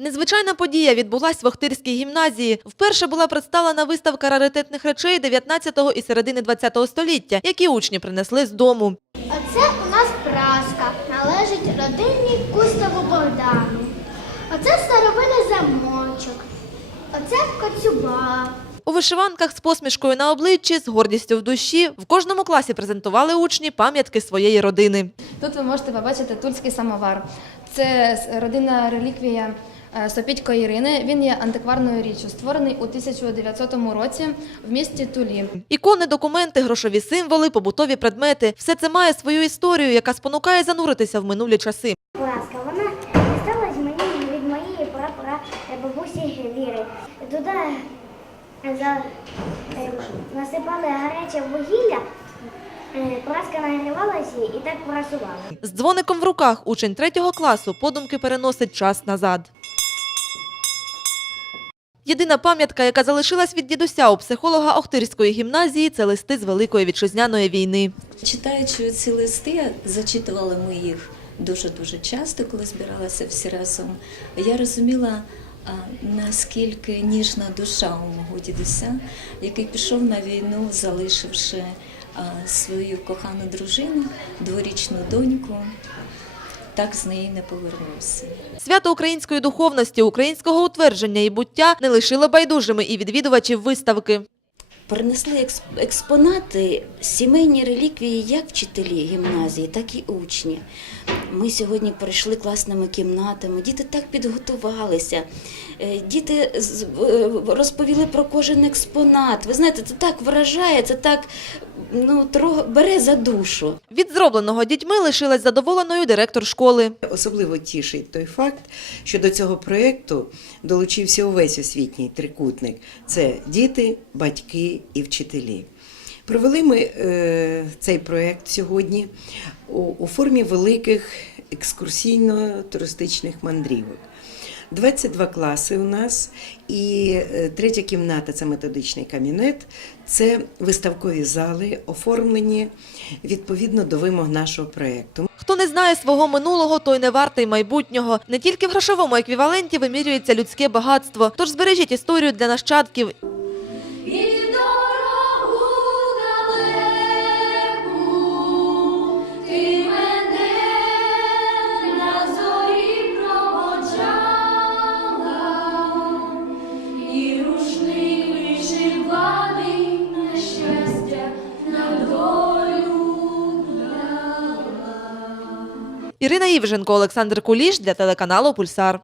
Незвичайна подія відбулась в Охтирській гімназії. Вперше була представлена виставка раритетних речей 19-го і середини 20 століття, які учні принесли з дому. Оце у нас праска, належить родині Куставу Богдану. Оце старовинний замочок. Оце коцюба. У вишиванках з посмішкою на обличчі, з гордістю в душі в кожному класі презентували учні пам'ятки своєї родини. Тут ви можете побачити тульський самовар. Це родинна реліквія е, Сопітько Ірини. Він є антикварною річчю, створений у 1900 році в місті Тулі. Ікони, документи, грошові символи, побутові предмети – все це має свою історію, яка спонукає зануритися в минулі часи. Ласка, вона дісталась мені від моєї прапора бабусі Віри. Туди за, е, насипали гаряче вугілля, е, праска нагрівалася і так прасувала. З дзвоником в руках учень третього класу подумки переносить час назад. Єдина пам'ятка, яка залишилась від дідуся у психолога Охтирської гімназії, це листи з Великої вітчизняної війни. Читаючи ці листи, зачитували ми їх дуже-дуже часто, коли збиралися всі разом. Я розуміла, наскільки ніжна душа у мого дідуся, який пішов на війну, залишивши свою кохану дружину, дворічну доньку, так з неї не повернувся. Свято української духовності, українського утвердження і буття не лишило байдужими і відвідувачів виставки. Принесли екс- експонати, сімейні реліквії як вчителі гімназії, так і учні. Ми сьогодні пройшли класними кімнатами, діти так підготувалися. Е, Діти з- е, розповіли про кожен експонат. Ви знаєте, це так вражає, це так ну, тро- бере за душу. Від зробленого дітьми лишилась задоволеною директор школи. Особливо тішить той факт, що до цього проєкту долучився увесь освітній трикутник: це діти, батьки і вчителі. Провели ми е, цей проєкт сьогодні у, формі великих екскурсійно-туристичних мандрівок. 22 класи у нас, і е, третя кімната це методичний кабінет, це виставкові зали, оформлені відповідно до вимог нашого проєкту. Хто не знає свого минулого, той не вартий майбутнього. Не тільки в грошовому еквіваленті вимірюється людське багатство. Тож збережіть історію для нащадків Ірина Івженко, Олександр Куліш для телеканалу Пульсар.